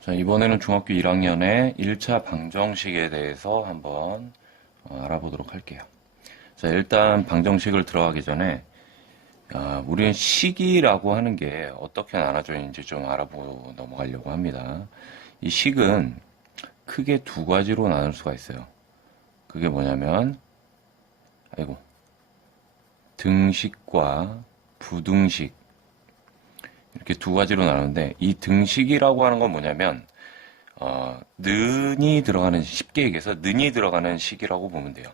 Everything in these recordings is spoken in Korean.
자, 이번에는 중학교 1학년의 1차 방정식에 대해서 한번 알아보도록 할게요. 자, 일단 방정식을 들어가기 전에 우리는 식이라고 하는 게 어떻게 나눠져 있는지 좀 알아보고 넘어가려고 합니다. 이 식은 크게 두 가지로 나눌 수가 있어요. 그게 뭐냐면 등식과 부등식, 이렇게 두 가지로 나누는데, 이 등식이라고 하는 건 뭐냐면 는이 들어가는, 쉽게 얘기해서 는이 들어가는 식이라고 보면 돼요.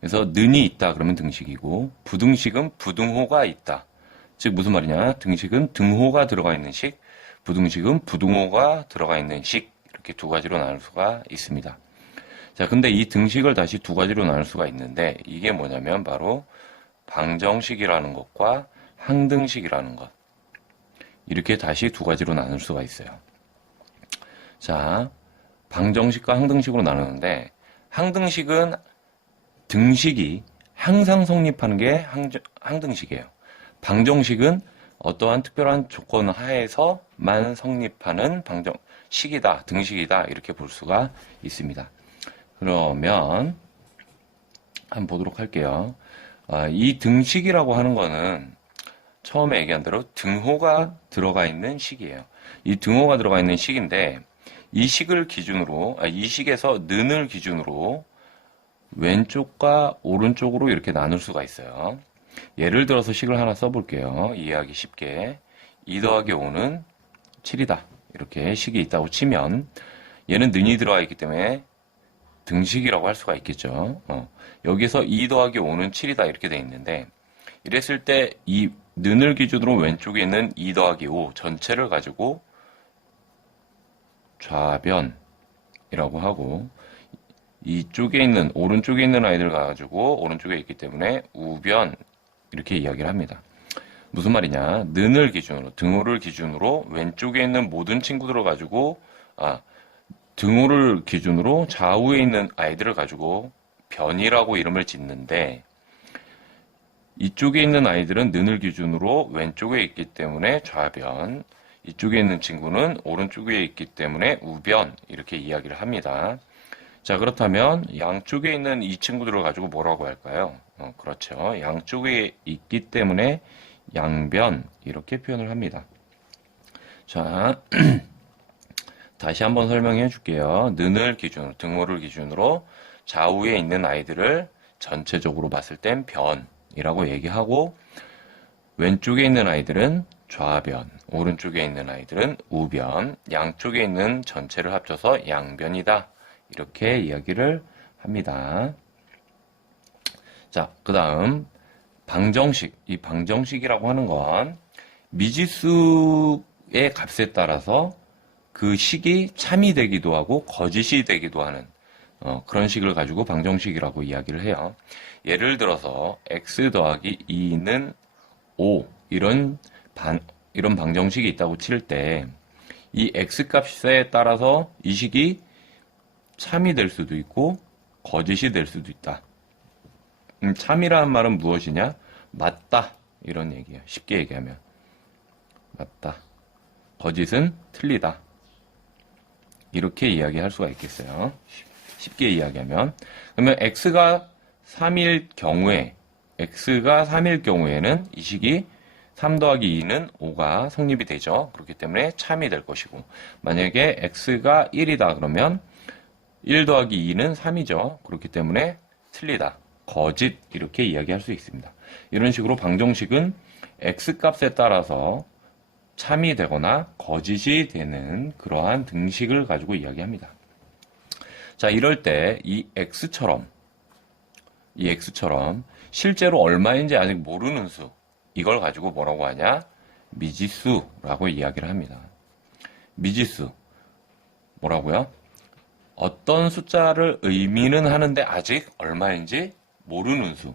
그래서 는이 있다 그러면 등식이고, 부등식은 부등호가 있다. 즉 무슨 말이냐? 등식은 등호가 들어가 있는 식, 부등식은 부등호가 들어가 있는 식, 이렇게 두 가지로 나눌 수가 있습니다. 자, 근데 이 등식을 다시 두 가지로 나눌 수가 있는데, 이게 뭐냐면 바로 방정식이라는 것과 항등식이라는 것, 이렇게 다시 두 가지로 나눌 수가 있어요. 자, 방정식과 항등식으로 나누는데, 항등식은 등식이 항상 성립하는 게 항등식이에요. 방정식은 어떠한 특별한 조건 하에서만 성립하는 방정식이다, 등식이다, 이렇게 볼 수가 있습니다. 그러면 한번 보도록 할게요. 이 등식이라고 하는 거는 처음에 얘기한 대로 등호가 들어가 있는 식이에요. 이 등호가 들어가 있는 식인데, 이 식을 기준으로, 이 식에서 는을 기준으로 왼쪽과 오른쪽으로 이렇게 나눌 수가 있어요. 예를 들어서 식을 하나 써볼게요. 이해하기 쉽게. 2 더하기 5는 7이다. 이렇게 식이 있다고 치면, 얘는 는이 들어가 있기 때문에 등식이라고 할 수가 있겠죠. 여기서 2 더하기 5는 7이다. 이렇게 돼 있는데, 이랬을 때 이 는을 기준으로 왼쪽에 있는 2 더하기 5 전체를 가지고 좌변이라고 하고, 이쪽에 있는, 오른쪽에 있는 아이들 가지고 오른쪽에 있기 때문에 우변, 이렇게 이야기를 합니다. 무슨 말이냐? 는을 기준으로, 등호를 기준으로 왼쪽에 있는 모든 친구들을 가지고, 등호를 기준으로 좌우에 있는 아이들을 가지고 변이라고 이름을 짓는데, 이쪽에 있는 아이들은 는을 기준으로 왼쪽에 있기 때문에 좌변, 이쪽에 있는 친구는 오른쪽에 있기 때문에 우변, 이렇게 이야기를 합니다. 자, 그렇다면 양쪽에 있는 이 친구들을 가지고 뭐라고 할까요? 그렇죠. 양쪽에 있기 때문에 양변, 이렇게 표현을 합니다. 자, 다시 한번 설명해 줄게요. 는을 기준으로, 등호를 기준으로 좌우에 있는 아이들을 전체적으로 봤을 땐 변이라고 얘기하고, 왼쪽에 있는 아이들은 좌변, 오른쪽에 있는 아이들은 우변, 양쪽에 있는 전체를 합쳐서 양변이다, 이렇게 이야기를 합니다. 자, 그 다음 방정식. 이 방정식이라고 하는 건 미지수의 값에 따라서 그 식이 참이 되기도 하고 거짓이 되기도 하는 그런 식을 가지고 방정식이라고 이야기를 해요. 예를 들어서 x 더하기 2는 5, 이런 방정식이 있다고 칠 때, 이 x 값에 따라서 이 식이 참이 될 수도 있고 거짓이 될 수도 있다. 참이라는 말은 무엇이냐? 맞다, 이런 얘기예요. 쉽게 얘기하면 맞다. 거짓은 틀리다. 이렇게 이야기할 수가 있겠어요. 쉽게 이야기하면. 그러면 x가 3일 경우에는 이 식이 3 더하기 2는 5가 성립이 되죠. 그렇기 때문에 참이 될 것이고, 만약에 x가 1이다 그러면 1 더하기 2는 3이죠. 그렇기 때문에 틀리다, 거짓, 이렇게 이야기할 수 있습니다. 이런 식으로 방정식은 x값에 따라서 참이 되거나 거짓이 되는 그러한 등식을 가지고 이야기합니다. 자, 이럴 때 이 x처럼 실제로 얼마인지 아직 모르는 수, 이걸 가지고 뭐라고 하냐? 미지수라고 이야기를 합니다. 미지수, 뭐라고요? 어떤 숫자를 의미는 하는데 아직 얼마인지 모르는 수,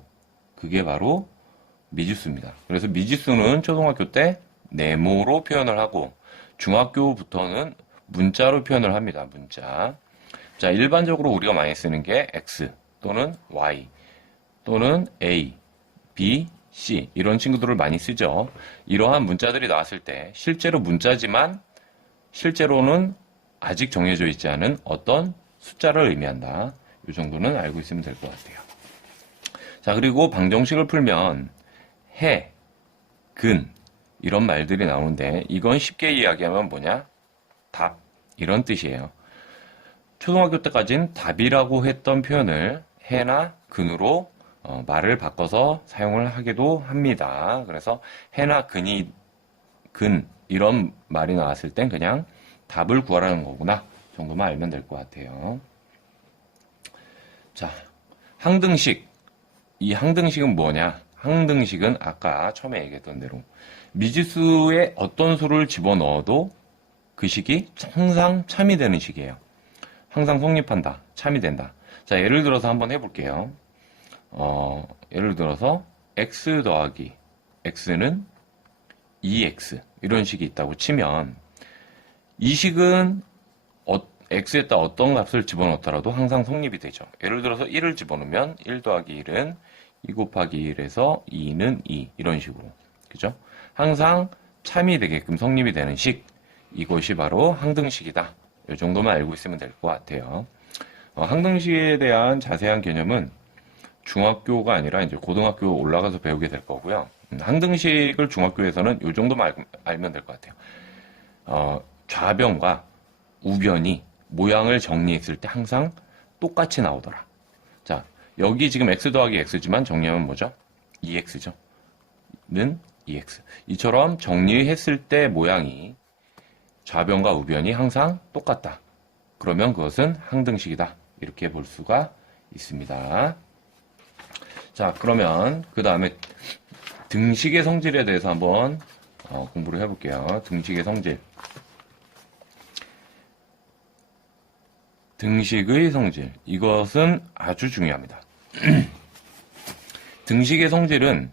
그게 바로 미지수입니다. 그래서 미지수는 초등학교 때 네모로 표현을 하고, 중학교부터는 문자로 표현을 합니다. 문자. 자, 일반적으로 우리가 많이 쓰는 게 x 또는 y 또는 a, b, c, 이런 친구들을 많이 쓰죠. 이러한 문자들이 나왔을 때 실제로 문자지만 실제로는 아직 정해져 있지 않은 어떤 숫자를 의미한다. 이 정도는 알고 있으면 될 것 같아요. 자, 그리고 방정식을 풀면 해, 근 이런 말들이 나오는데 이건 쉽게 이야기하면 뭐냐? 답 이런 뜻이에요. 초등학교 때까지는 답이라고 했던 표현을 해나 근으로 말을 바꿔서 사용을 하기도 합니다. 그래서 해나 근이 근 이런 말이 나왔을 땐 그냥 답을 구하라는 거구나 정도만 알면 될 것 같아요. 자, 항등식. 이 항등식은 뭐냐? 항등식은 아까 처음에 얘기했던 대로 미지수에 어떤 수를 집어넣어도 그 식이 항상 참이 되는 식이에요. 항상 성립한다. 참이 된다. 자, 예를 들어서 한번 해볼게요. 예를 들어서 x 더하기 x는 2x 이런 식이 있다고 치면 이 식은 x에다 어떤 값을 집어넣더라도 항상 성립이 되죠. 예를 들어서 1을 집어넣으면 1 더하기 1은 2 곱하기 1에서 2는 2 이런 식으로 그죠? 항상 참이 되게끔 성립이 되는 식 이것이 바로 항등식이다. 이 정도만 알고 있으면 될 것 같아요. 항등식에 대한 자세한 개념은 중학교가 아니라 이제 고등학교 올라가서 배우게 될 거고요. 항등식을 중학교에서는 이 정도만 알면 될 것 같아요. 좌변과 우변이 모양을 정리했을 때 항상 똑같이 나오더라. 자, 여기 지금 x 더하기 x지만 정리하면 뭐죠? 2x죠. 는 2x. 이처럼 정리했을 때 모양이 좌변과 우변이 항상 똑같다. 그러면 그것은 항등식이다. 이렇게 볼 수가 있습니다. 자, 그러면 그 다음에 등식의 성질에 대해서 한번 공부를 해볼게요. 등식의 성질. 등식의 성질. 이것은 아주 중요합니다. 등식의 성질은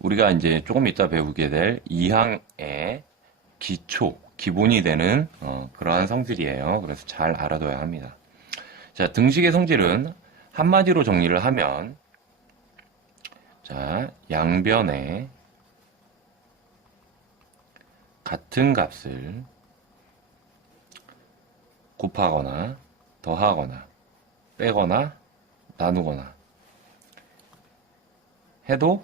우리가 이제 조금 이따 배우게 될 2항의 기본이 되는 그러한 성질이에요. 그래서 잘 알아둬야 합니다. 자, 등식의 성질은 한마디로 정리를 하면 자, 양변에 같은 값을 곱하거나 더하거나 빼거나 나누거나 해도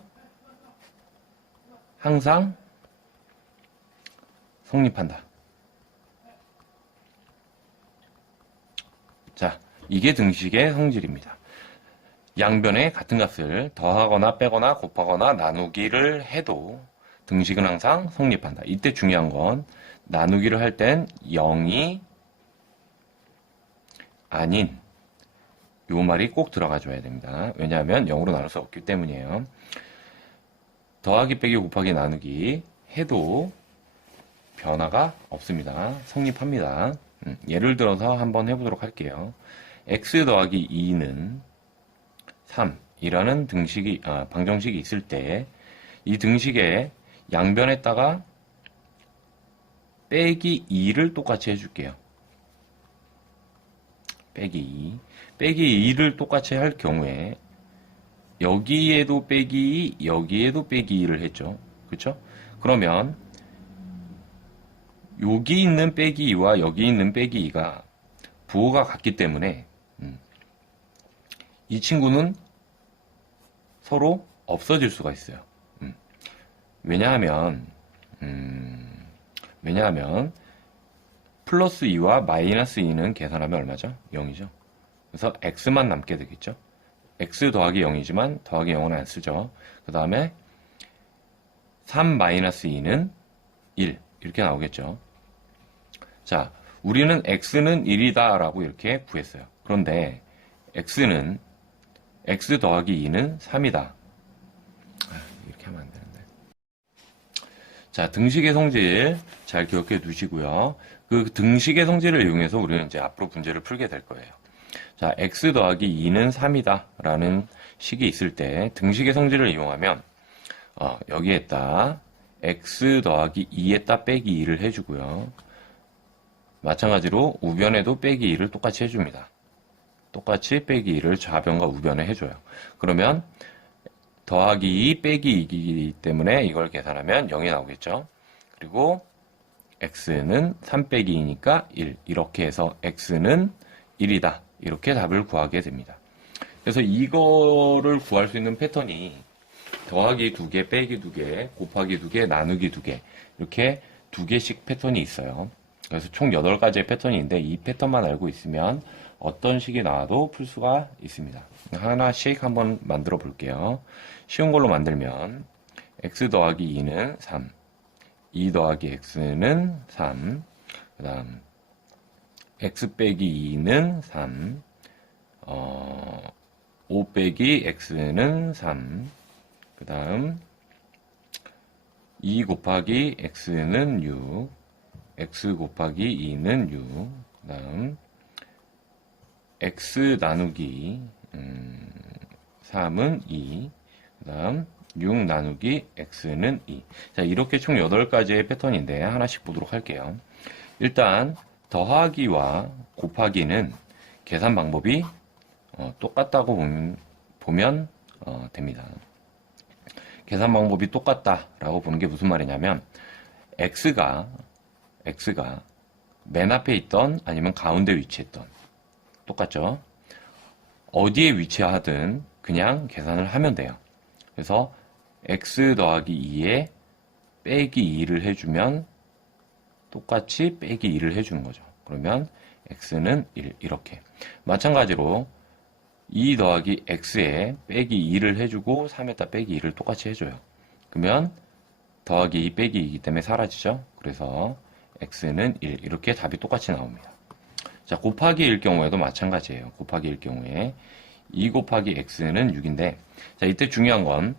항상 성립한다. 자, 이게 등식의 성질입니다. 양변에 같은 값을 더하거나 빼거나 곱하거나 나누기를 해도 등식은 항상 성립한다. 이때 중요한 건 나누기를 할 땐 0이 아닌 요 말이 꼭 들어가줘야 됩니다. 왜냐하면 0으로 나눌 수 없기 때문이에요. 더하기 빼기 곱하기 나누기 해도 변화가 없습니다. 성립합니다. 예를 들어서 한번 해보도록 할게요. x 더하기 2는 3이라는 방정식이 있을 때 이 등식의 양변에다가 빼기 2를 똑같이 해줄게요. 빼기 2를 똑같이 할 경우에 여기에도 빼기 2, 여기에도 빼기 2를 했죠. 그렇죠? 그러면 여기 있는 빼기 2와 여기 있는 빼기 2가 부호가 같기 때문에 이 친구는 서로 없어질 수가 있어요. 왜냐하면 플러스 2와 마이너스 2는 계산하면 얼마죠? 0이죠. 그래서 x만 남게 되겠죠. x 더하기 0이지만 더하기 0은 안 쓰죠. 그 다음에 3 마이너스 2는 1 이렇게 나오겠죠. 자, 우리는 x는 1이다 라고 이렇게 구했어요. 그런데 x 더하기 2는 3이다. 이렇게 하면 안 되는데. 자, 등식의 성질 잘 기억해 두시고요. 그 등식의 성질을 이용해서 우리는 이제 앞으로 문제를 풀게 될 거예요. 자, x 더하기 2는 3이다 라는 식이 있을 때 등식의 성질을 이용하면 여기에다 x 더하기 2에다 빼기 2를 해주고요. 마찬가지로 우변에도 빼기 2를 똑같이 해줍니다. 똑같이 빼기 2를 좌변과 우변에 해줘요. 그러면 더하기 2 빼기 2이기 때문에 이걸 계산하면 0이 나오겠죠. 그리고 x는 3 빼기 2니까 1. 이렇게 해서 x는 1이다. 이렇게 답을 구하게 됩니다. 그래서 이거를 구할 수 있는 패턴이 더하기 2개, 빼기 2개, 곱하기 2개, 나누기 2개 이렇게 2개씩 패턴이 있어요. 그래서 총 8가지의 패턴이 있는데 이 패턴만 알고 있으면 어떤 식이 나와도 풀 수가 있습니다. 하나씩 한번 만들어 볼게요. 쉬운 걸로 만들면 x 더하기 2는 3, 2 더하기 x는 3, 그 다음 x 빼기 2는 3, 5 빼기 x는 3, 그 다음 2 곱하기 x는 6, x 곱하기 2는 6, 그 다음 x 나누기 3은 2, 그 다음 6 나누기 x는 2. 자, 이렇게 총 8가지의 패턴인데 하나씩 보도록 할게요. 일단 더하기와 곱하기는 계산 방법이 똑같다고 보면 됩니다. 계산 방법이 똑같다라고 보는 게 무슨 말이냐면 x가 맨 앞에 있던 아니면 가운데 위치했던 똑같죠? 어디에 위치하든 그냥 계산을 하면 돼요. 그래서 x 더하기 2에 빼기 2를 해주면 똑같이 빼기 2를 해주는 거죠. 그러면 x는 1 이렇게. 마찬가지로 2 더하기 x에 빼기 2를 해주고 3에다 빼기 2를 똑같이 해줘요. 그러면 더하기 2 빼기 2이기 때문에 사라지죠. 그래서 x는 1 이렇게 답이 똑같이 나옵니다. 자, 곱하기일 경우에도 마찬가지예요. 곱하기일 경우에 2 곱하기 x는 6인데 자, 이때 중요한 건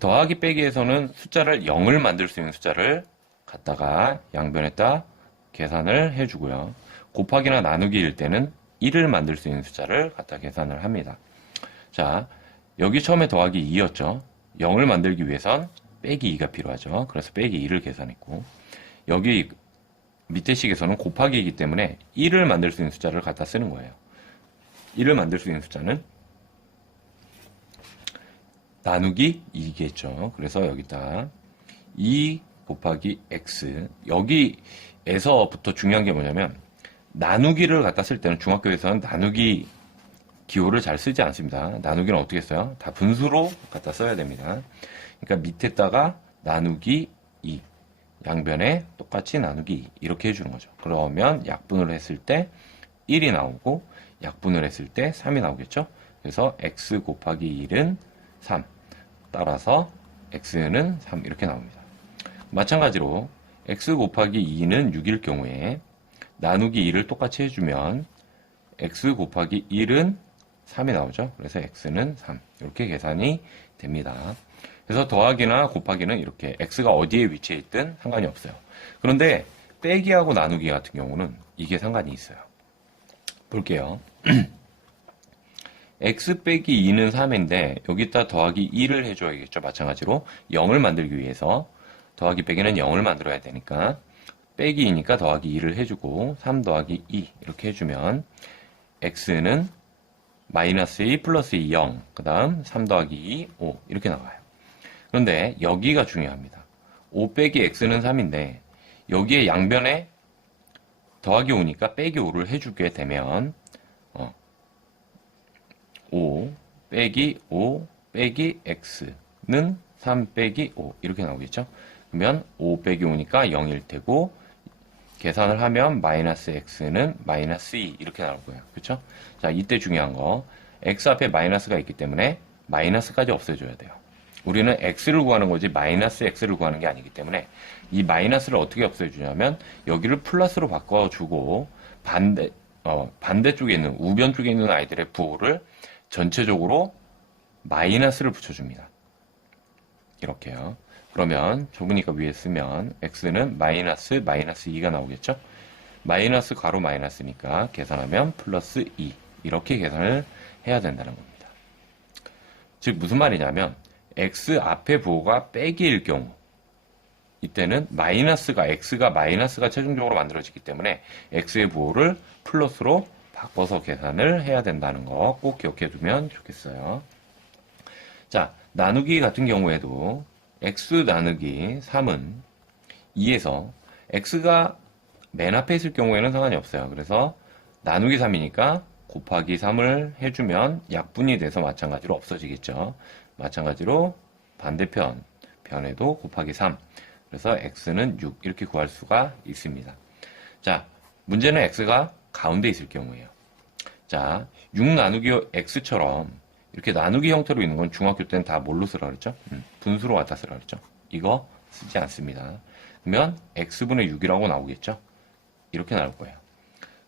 더하기 빼기에서는 숫자를 0을 만들 수 있는 숫자를 갖다가 양변에다 계산을 해주고요. 곱하기나 나누기일 때는 1을 만들 수 있는 숫자를 갖다 계산을 합니다. 자, 여기 처음에 더하기 2였죠. 0을 만들기 위해선 빼기 2가 필요하죠. 그래서 빼기 2를 계산했고 여기 밑에 식에서는 곱하기이기 때문에 1을 만들 수 있는 숫자를 갖다 쓰는 거예요. 1을 만들 수 있는 숫자는 나누기 2겠죠. 그래서 여기다 2 곱하기 x 여기에서부터 중요한 게 뭐냐면 나누기를 갖다 쓸 때는 중학교에서는 나누기 기호를 잘 쓰지 않습니다. 나누기는 어떻게 써요? 다 분수로 갖다 써야 됩니다. 그러니까 밑에다가 나누기 2 양변에 똑같이 나누기 2 이렇게 해주는 거죠. 그러면 약분을 했을 때 1이 나오고 약분을 했을 때 3이 나오겠죠. 그래서 x 곱하기 1은 3 따라서 x는 3 이렇게 나옵니다. 마찬가지로 x 곱하기 2는 6일 경우에 나누기 2를 똑같이 해주면 x 곱하기 1은 3이 나오죠. 그래서 x는 3 이렇게 계산이 됩니다. 그래서 더하기나 곱하기는 이렇게 x가 어디에 위치해 있든 상관이 없어요. 그런데 빼기하고 나누기 같은 경우는 이게 상관이 있어요. 볼게요. x 빼기 2는 3인데 여기다 더하기 2를 해줘야겠죠. 마찬가지로 0을 만들기 위해서 더하기 빼기는 0을 만들어야 되니까 빼기 2니까 더하기 2를 해주고 3 더하기 2 이렇게 해주면 x는 마이너스 2 플러스 2 0 그 다음 3 더하기 2 5 이렇게 나와요. 그런데 여기가 중요합니다. 5 빼기 x는 3인데 여기에 양변에 더하기 5니까 빼기 5를 해주게 되면 5 빼기 5 빼기 x는 3 빼기 5 이렇게 나오겠죠. 그러면 5 빼기 5니까 0일 테고 계산을 하면 마이너스 x는 마이너스 2 이렇게 나올 거예요. 그렇죠? 자, 이때 중요한 거 x 앞에 마이너스가 있기 때문에 마이너스까지 없애줘야 돼요. 우리는 x를 구하는 거지 마이너스 x를 구하는 게 아니기 때문에 이 마이너스를 어떻게 없애주냐면 여기를 플러스로 바꿔주고 반대쪽에 있는 우변 쪽에 있는 아이들의 부호를 전체적으로 마이너스를 붙여줍니다. 이렇게요. 그러면 좁으니까 위에 쓰면 x는 마이너스 2가 나오겠죠. 마이너스 괄호 마이너스니까 계산하면 플러스 2 이렇게 계산을 해야 된다는 겁니다. 즉 무슨 말이냐면 x 앞에 부호가 빼기일 경우 이때는 x가 마이너스가 최종적으로 만들어지기 때문에 x의 부호를 플러스로 바꿔서 계산을 해야 된다는 거 꼭 기억해 두면 좋겠어요. 자, 나누기 같은 경우에도 x 나누기 3은 2에서 x가 맨 앞에 있을 경우에는 상관이 없어요. 그래서 나누기 3이니까 곱하기 3을 해주면 약분이 돼서 마찬가지로 없어지겠죠. 마찬가지로 반대편 변에도 곱하기 3. 그래서 x는 6 이렇게 구할 수가 있습니다. 자, 문제는 x가 가운데 있을 경우예요. 자, 6 나누기 x처럼 이렇게 나누기 형태로 있는 건 중학교 때는 다 뭘로 쓰라 그랬죠? 분수로 갖다 쓰라 그랬죠? 이거 쓰지 않습니다. 그러면 x분의 6이라고 나오겠죠? 이렇게 나올 거예요.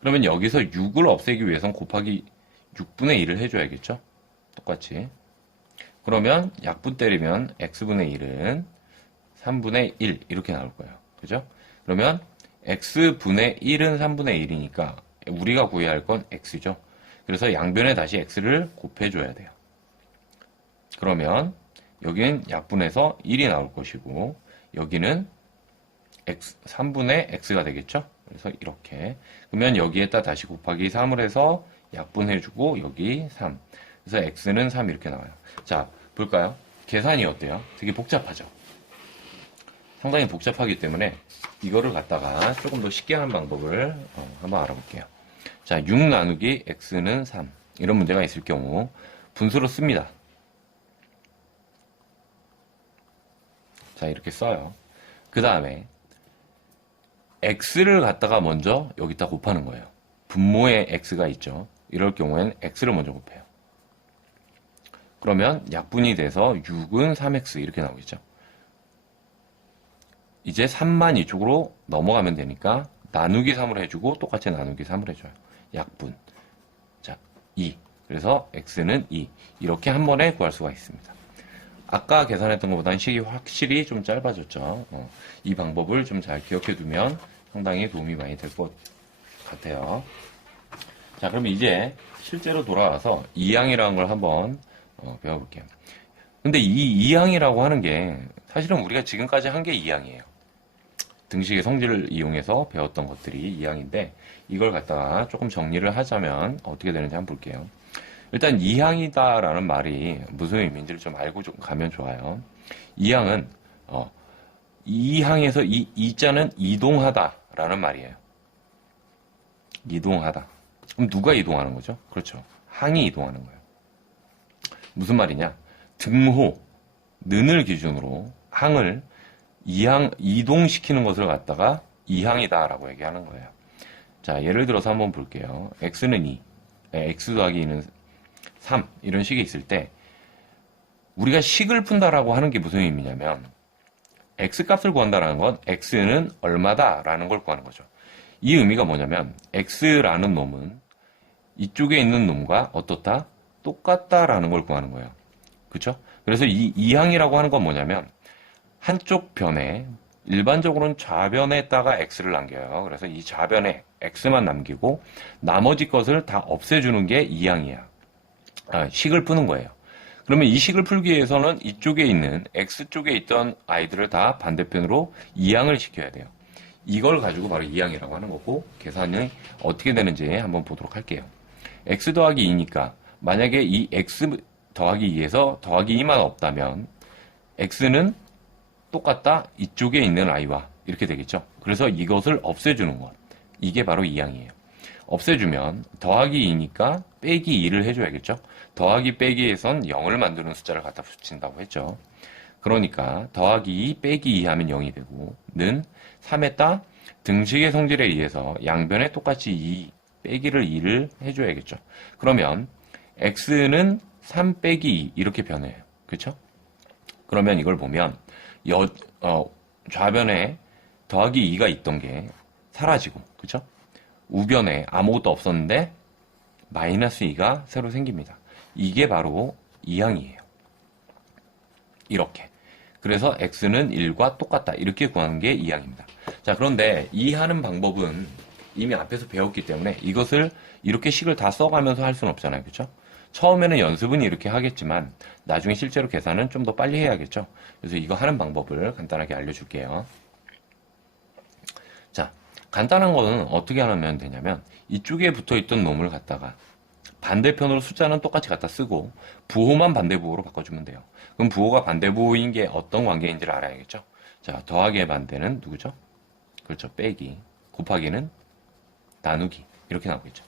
그러면 여기서 6을 없애기 위해서는 곱하기 6분의 1을 해줘야겠죠? 똑같이. 그러면 약분 때리면 x분의 1은 3분의 1 이렇게 나올 거예요. 그죠? 그러면 x분의 1은 3분의 1이니까 우리가 구해야 할 건 x죠. 그래서 양변에 다시 x를 곱해줘야 돼요. 그러면 여기는 약분해서 1이 나올 것이고 여기는 3분의 x가 되겠죠? 그래서 이렇게. 그러면 여기에다 다시 곱하기 3을 해서 약분해주고 여기 3. 그래서 x는 3 이렇게 나와요. 자, 볼까요? 계산이 어때요? 되게 복잡하죠? 상당히 복잡하기 때문에 이거를 갖다가 조금 더 쉽게 하는 방법을 한번 알아볼게요. 자, 6 나누기 x는 3. 이런 문제가 있을 경우 분수로 씁니다. 자, 이렇게 써요. 그 다음에 x를 갖다가 먼저 여기다 곱하는 거예요. 분모에 x가 있죠. 이럴 경우에는 x를 먼저 곱해요. 그러면 약분이 돼서 6은 3x 이렇게 나오겠죠. 이제 3만 이쪽으로 넘어가면 되니까 나누기 3을 해주고 똑같이 나누기 3을 해줘요. 약분. 자, 2. 그래서 x는 2. 이렇게 한 번에 구할 수가 있습니다. 아까 계산했던 것보다는 식이 확실히 좀 짧아졌죠. 이 방법을 좀 잘 기억해 두면 상당히 도움이 많이 될 것 같아요. 자, 그럼 이제 실제로 돌아와서 이항이라는 걸 한번 배워볼게요. 근데 이 이항이라고 하는 게 사실은 우리가 지금까지 한 게 이항이에요. 등식의 성질을 이용해서 배웠던 것들이 이항인데 이걸 갖다가 조금 정리를 하자면 어떻게 되는지 한번 볼게요. 일단 이항이다라는 말이 무슨 의미인지를 좀 알고 좀 가면 좋아요. 이항은 이항에서 이 이자는 이동하다라는 말이에요. 이동하다. 그럼 누가 이동하는 거죠? 그렇죠. 항이 이동하는 거예요. 무슨 말이냐? 등호, 는을 기준으로 항을 이동시키는 것을 갖다가 이항이다라고 얘기하는 거예요. 자, 예를 들어서 한번 볼게요. x는 2, x 더하기 2는 3 이런 식이 있을 때 우리가 식을 푼다라고 하는 게 무슨 의미냐면 x 값을 구한다라는 건 x는 얼마다라는 걸 구하는 거죠. 이 의미가 뭐냐면 x라는 놈은 이쪽에 있는 놈과 어떻다? 똑같다라는 걸 구하는 거예요. 그렇죠? 그래서 이 이항이라고 하는 건 뭐냐면 한쪽 변에 일반적으로는 좌변에다가 x를 남겨요. 그래서 이 좌변에 x만 남기고 나머지 것을 다 없애주는 게 이항이야. 식을 푸는 거예요. 그러면 이 식을 풀기 위해서는 이쪽에 있는 x쪽에 있던 아이들을 다 반대편으로 이항을 시켜야 돼요. 이걸 가지고 바로 이항이라고 하는 거고 계산이 어떻게 되는지 한번 보도록 할게요. x 더하기 2니까 만약에 이 x 더하기 2에서 더하기 2만 없다면 x는 똑같다 이쪽에 있는 i와 이렇게 되겠죠. 그래서 이것을 없애주는 것. 이게 바로 이항이에요. 없애주면 더하기 2니까 빼기 2를 해줘야겠죠. 더하기 빼기에선 0을 만드는 숫자를 갖다 붙인다고 했죠. 그러니까 더하기 2 빼기 2 하면 0이 되고 는 3에다 등식의 성질에 의해서 양변에 똑같이 2 빼기를 2를 해줘야겠죠. 그러면 x는 3 빼기 2 이렇게 변해요. 그렇죠? 그러면 이걸 보면 좌변에 더하기 2가 있던 게 사라지고 그렇죠? 우변에 아무것도 없었는데 마이너스 2가 새로 생깁니다. 이게 바로 이항이에요. 이렇게. 그래서 x는 1과 똑같다. 이렇게 구하는 게 이항입니다. 자, 그런데 이 하는 방법은 이미 앞에서 배웠기 때문에 이것을 이렇게 식을 다 써가면서 할 수는 없잖아요. 그렇죠? 처음에는 연습은 이렇게 하겠지만 나중에 실제로 계산은 좀 더 빨리 해야겠죠. 그래서 이거 하는 방법을 간단하게 알려줄게요. 자, 간단한 거는 어떻게 하면 되냐면 이쪽에 붙어있던 놈을 갖다가 반대편으로 숫자는 똑같이 갖다 쓰고 부호만 반대부호로 바꿔주면 돼요. 그럼 부호가 반대부호인 게 어떤 관계인지를 알아야겠죠. 자, 더하기의 반대는 누구죠? 그렇죠. 빼기. 곱하기는 나누기. 이렇게 나오겠죠.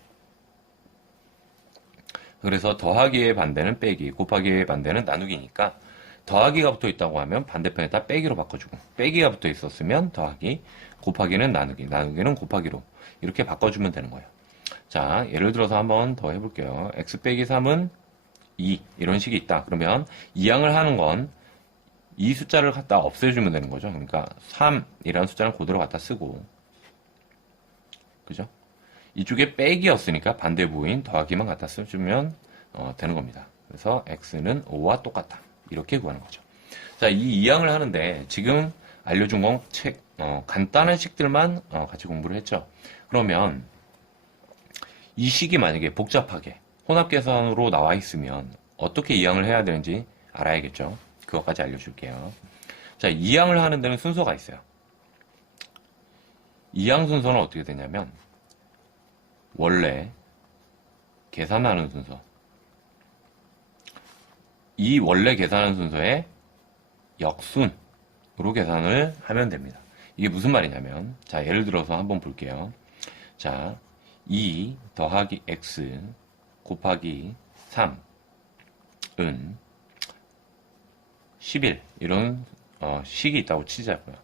그래서 더하기의 반대는 빼기, 곱하기의 반대는 나누기니까 더하기가 붙어 있다고 하면 반대편에다 빼기로 바꿔주고, 빼기가 붙어 있었으면 더하기, 곱하기는 나누기, 나누기는 곱하기로 이렇게 바꿔주면 되는 거예요. 자, 예를 들어서 한번 더 해볼게요. x 빼기 3은 2 이런 식이 있다. 그러면 이항을 하는 건 이 숫자를 갖다 없애주면 되는 거죠. 그러니까 3이라는 숫자는 그대로 갖다 쓰고, 그죠? 이쪽에 빼기였으니까 반대부인 더하기만 갖다 써주면 되는 겁니다. 그래서 x는 5와 똑같다. 이렇게 구하는 거죠. 자, 이 이항을 하는데 지금 알려준 건 간단한 식들만 같이 공부를 했죠. 그러면 이 식이 만약에 복잡하게 혼합계산으로 나와 있으면 어떻게 이항을 해야 되는지 알아야겠죠. 그것까지 알려줄게요. 자, 이항을 하는 데는 순서가 있어요. 이항 순서는 어떻게 되냐면 원래 계산하는 순서, 이 원래 계산하는 순서에 역순으로 계산을 하면 됩니다. 이게 무슨 말이냐면, 자, 예를 들어서 한번 볼게요. 자, 2 더하기 x 곱하기 3은 11 이런 식이 있다고 치자고요.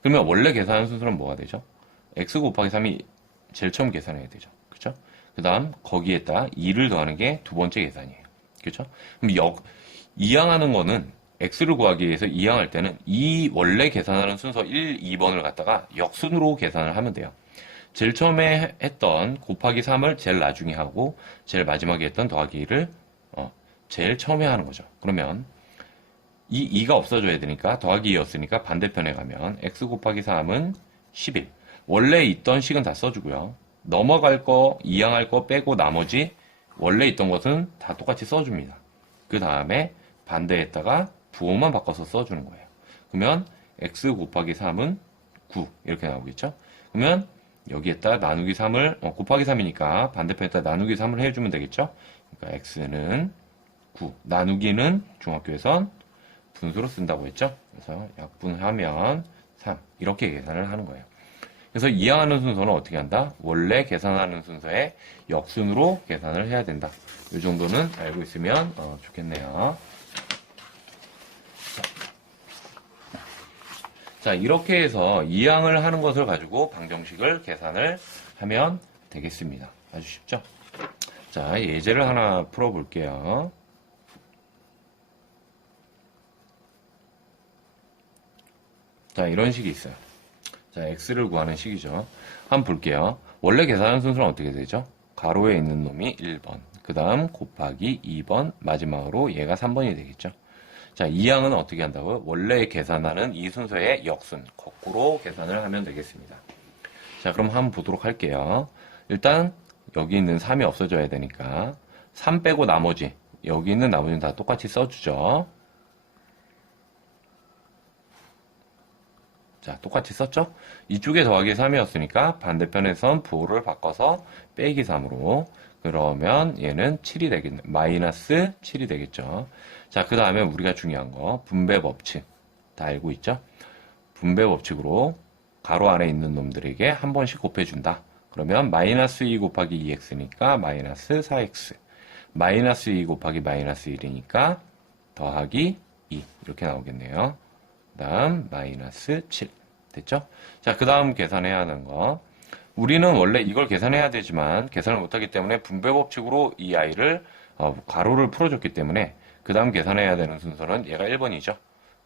그러면 원래 계산하는 순서는 뭐가 되죠? x 곱하기 3이 제일 처음 계산해야 되죠. 그렇죠? 그 다음 거기에다 2를 더하는 게 두 번째 계산이에요. 그렇죠? 그럼 이항하는 거는 x를 구하기 위해서 이항할 때는 이 원래 계산하는 순서 1, 2번을 갖다가 역순으로 계산을 하면 돼요. 제일 처음에 했던 곱하기 3을 제일 나중에 하고 제일 마지막에 했던 더하기 2를 제일 처음에 하는 거죠. 그러면 이 2가 없어져야 되니까 더하기 2였으니까 반대편에 가면 x 곱하기 3은 11. 원래 있던 식은 다 써주고요. 넘어갈 거, 이항할 거 빼고 나머지 원래 있던 것은 다 똑같이 써줍니다. 그 다음에 반대에다가 부호만 바꿔서 써주는 거예요. 그러면 x 곱하기 3은 9 이렇게 나오겠죠. 그러면 여기에다 나누기 3을 곱하기 3이니까 반대편에다 나누기 3을 해주면 되겠죠. 그러니까 x는 9, 나누기는 중학교에선 분수로 쓴다고 했죠. 그래서 약분하면 3 이렇게 계산을 하는 거예요. 그래서 이항하는 순서는 어떻게 한다? 원래 계산하는 순서에 역순으로 계산을 해야 된다. 이 정도는 알고 있으면 좋겠네요. 자, 이렇게 해서 이항을 하는 것을 가지고 방정식을 계산을 하면 되겠습니다. 아주 쉽죠? 자, 예제를 하나 풀어볼게요. 자, 이런 식이 있어요. 자, x를 구하는 식이죠. 한번 볼게요. 원래 계산하는 순서는 어떻게 되죠? 가로에 있는 놈이 1번, 그 다음 곱하기 2번, 마지막으로 얘가 3번이 되겠죠. 자, 이항은 어떻게 한다고요? 원래 계산하는 이 순서의 역순, 거꾸로 계산을 하면 되겠습니다. 자, 그럼 한번 보도록 할게요. 일단 여기 있는 3이 없어져야 되니까 3 빼고 나머지, 여기 있는 나머지는 다 똑같이 써주죠. 자, 똑같이 썼죠? 이쪽에 더하기 3이었으니까 반대편에선 부호를 바꿔서 빼기 3으로, 그러면 얘는 7이 되겠네. 마이너스 7이 되겠죠. 자, 그 다음에 우리가 중요한 거 분배 법칙 다 알고 있죠? 분배 법칙으로 가로 안에 있는 놈들에게 한 번씩 곱해준다. 그러면 마이너스 2 곱하기 2x니까 마이너스 4x, 마이너스 2 곱하기 마이너스 1이니까 더하기 2 이렇게 나오겠네요. 그 다음 마이너스 7 됐죠? 자, 그 다음 계산해야 하는 거, 우리는 원래 이걸 계산해야 되지만 계산을 못하기 때문에 분배 법칙으로 이 아이를 가로를 풀어줬기 때문에 그 다음 계산해야 되는 순서는 얘가 1번이죠.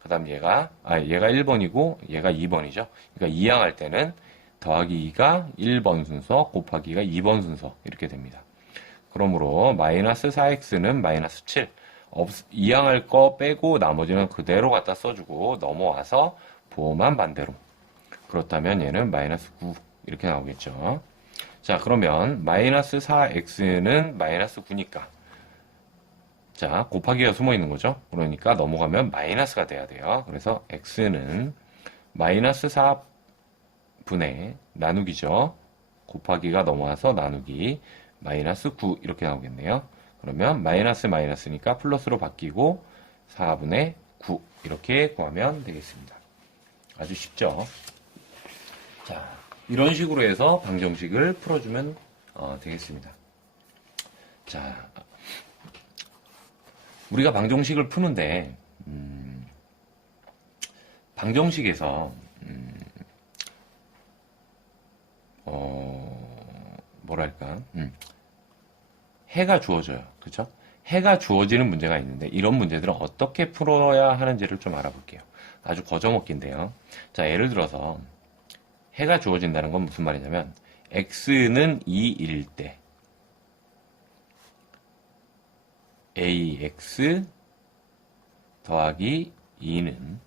그 다음 얘가 1번이고 얘가 2번이죠. 그러니까 이항할 때는 더하기 2가 1번 순서, 곱하기가 2번 순서 이렇게 됩니다. 그러므로 마이너스 4x는 마이너스 7, 이항할 거 빼고 나머지는 그대로 갖다 써주고 넘어와서 부호만 반대로. 그렇다면 얘는 마이너스 9 이렇게 나오겠죠. 자, 그러면 마이너스 4x는 마이너스 9니까 자, 곱하기가 숨어 있는 거죠. 그러니까 넘어가면 마이너스가 돼야 돼요. 그래서 x는 마이너스 4분의 나누기죠. 곱하기가 넘어와서 나누기 마이너스 9 이렇게 나오겠네요. 그러면 마이너스 마이너스니까 플러스로 바뀌고 4분의 9 이렇게 구하면 되겠습니다. 아주 쉽죠? 자, 이런 식으로 해서 방정식을 풀어주면 되겠습니다. 자, 우리가 방정식을 푸는데 방정식에서 뭐랄까 해가 주어져요. 그쵸? 해가 주어지는 문제가 있는데 이런 문제들은 어떻게 풀어야 하는지를 좀 알아볼게요. 아주 거저먹기인데요. 자, 예를 들어서 해가 주어진다는 건 무슨 말이냐면 x는 2일 때 ax 더하기 2는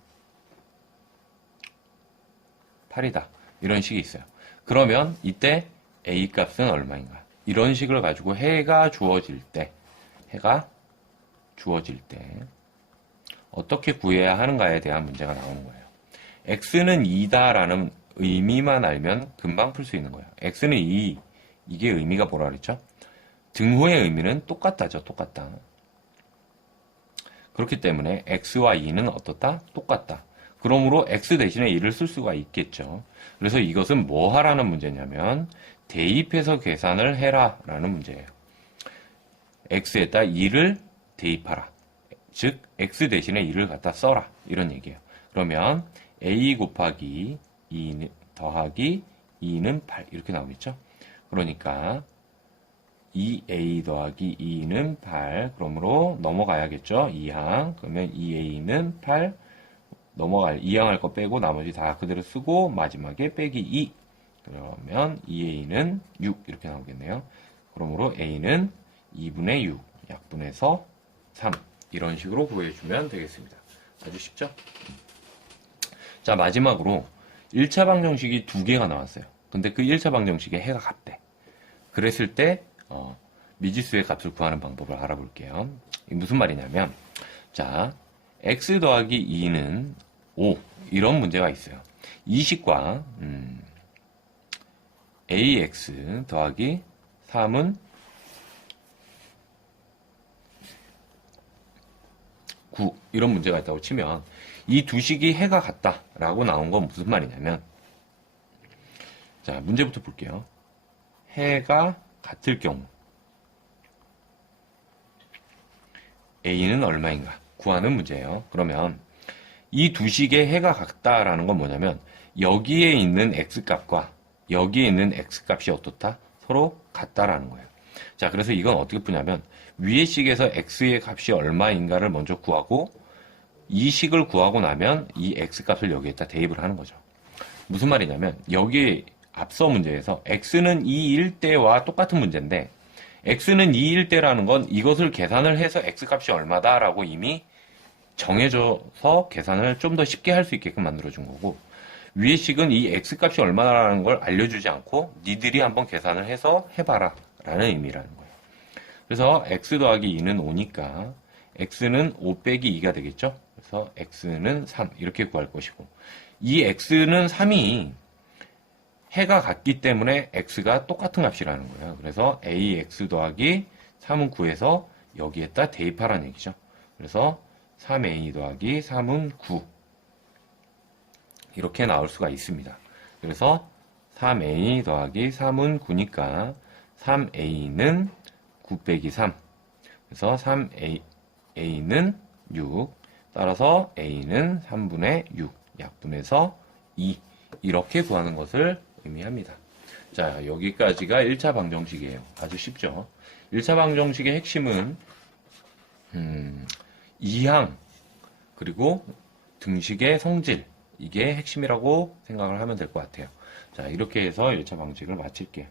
8이다. 이런 식이 있어요. 그러면 이때 a 값은 얼마인가? 이런 식을 가지고 해가 주어질 때 어떻게 구해야 하는가에 대한 문제가 나오는 거예요. x는 2다라는 의미만 알면 금방 풀 수 있는 거예요. x는 2, 이게 의미가 뭐라 그랬죠? 등호의 의미는 똑같다죠. 똑같다. 그렇기 때문에 x와 2는 어떻다? 똑같다. 그러므로 x 대신에 2를 쓸 수가 있겠죠. 그래서 이것은 뭐 하라는 문제냐면 대입해서 계산을 해라 라는 문제예요. x에다 2를 대입하라. 즉 x 대신에 2를 갖다 써라. 이런 얘기예요. 그러면 a 곱하기 2 더하기 2는 8 이렇게 나오겠죠. 그러니까 2a 더하기 2는 8 그러므로 넘어가야겠죠. 2항 그러면 2a는 8 2항 할 거 빼고 나머지 다 그대로 쓰고 마지막에 빼기 2 그러면 2a는 6 이렇게 나오겠네요. 그러므로 a는 2분의 6 약분해서 3 이런 식으로 구해주면 되겠습니다. 아주 쉽죠? 자, 마지막으로 1차 방정식이 2개가 나왔어요. 근데 그 1차 방정식에 해가 같대. 그랬을 때 미지수의 값을 구하는 방법을 알아볼게요. 이게 무슨 말이냐면 자, x 더하기 2는 5 이런 문제가 있어요. 이 식과 ax 더하기 3은 9 이런 문제가 있다고 치면 이 두 식이 해가 같다라고 나온 건 무슨 말이냐면 자, 문제부터 볼게요. 해가 같을 경우 a는 얼마인가 구하는 문제예요. 그러면 이 두 식의 해가 같다라는 건 뭐냐면 여기에 있는 x값과 여기에 있는 x값이 어떻다? 서로 같다라는 거예요. 자, 그래서 이건 어떻게 푸냐면 위의 식에서 x의 값이 얼마인가를 먼저 구하고 이 식을 구하고 나면 이 x값을 여기에다 대입을 하는 거죠. 무슨 말이냐면 여기 앞서 문제에서 x는 2일 때와 똑같은 문제인데 x는 2일 때라는 건 이것을 계산을 해서 x값이 얼마다라고 이미 정해져서 계산을 좀 더 쉽게 할 수 있게끔 만들어준 거고 위의 식은 이 x값이 얼마라는 걸 알려주지 않고 니들이 한번 계산을 해서 해봐라 라는 의미라는 거예요. 그래서 x 더하기 2는 5니까 x는 5 빼기 2가 되겠죠. 그래서 x는 3 이렇게 구할 것이고 이 x는 3이 해가 같기 때문에 x가 똑같은 값이라는 거예요. 그래서 ax 더하기 3은 9에서 여기에다 대입하라는 얘기죠. 그래서 3a 더하기 3은 9 이렇게 나올 수가 있습니다. 그래서 3a 더하기 3은 9니까 3a는 9 빼기 3 그래서 3a는 6 따라서 a는 3분의 6 약분해서 2 이렇게 구하는 것을 의미합니다. 자, 여기까지가 1차 방정식이에요. 아주 쉽죠? 1차 방정식의 핵심은 2항 그리고 등식의 성질 이게 핵심이라고 생각을 하면 될 것 같아요. 자, 이렇게 해서 1차 방정식을 마칠게요.